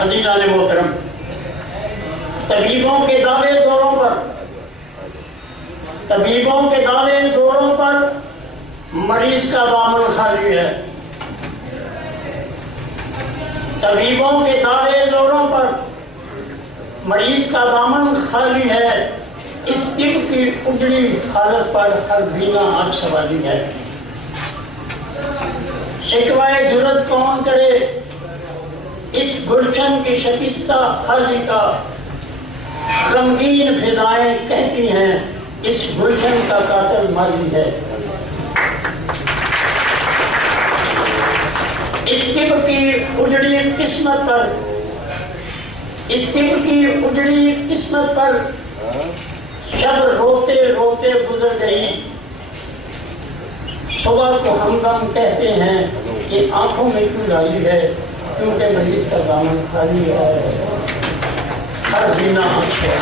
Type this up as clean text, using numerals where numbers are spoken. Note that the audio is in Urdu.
عزیزان محترم، طبیبوں کے دعوے زوروں پر مریض کا دامن خالی ہے۔ طبیبوں کے دعوے زوروں پر مریض کا دامن خالی ہے، اس طب کی اجڑی حالت پر ہر بینا آگ سوالی ہے۔ شکوائے جرت کون کرے اس گلشن کی شکستہ حالی کا، غمگین فضائیں کہتی ہیں اس گلشن کا قاتل مالی ہے۔ اس طب کی اجڑی قسمت پر شب روتے روتے گزر گئی، صبح کو ہم غم کہتے ہیں کہ آنکھوں میں کیوں ڈالی ہے، کیونکہ مریض کا دامن خالی ہے، ہر بینا آنکھ ہے۔